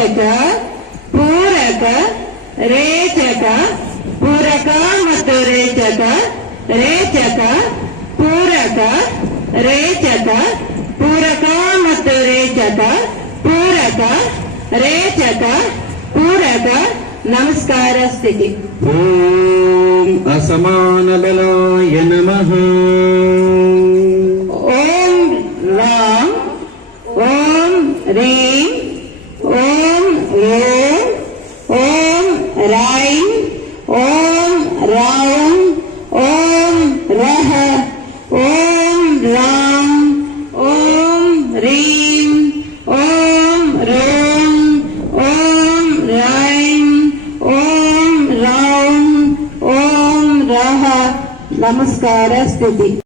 ಪೂರಕ ಪೂರಕ ರೇಚಕ ಪೂರಕ ಮತ್ತು ರೇಚಕ ರೇಚಕ ಪೂರಕ ರೇಚಕ ಪೂರಕ ಮತ್ತು ರೇಚಕ ಪೂರಕ ರೇಚಕ ಪೂರಕ ನಮಸ್ಕಾರ ಸ್ಥಿತಿ ಓಂ ಅಸಮಾನ ಬಲಾಯ ನಮಃ ಓಂ ರಾಂ ಓಂ ರೀಂ राइम ओम राम ओम रह, ओम राम, ओम रीम, ओम रोम, ओम ओम राम ओम रह। नमस्कार स्थिति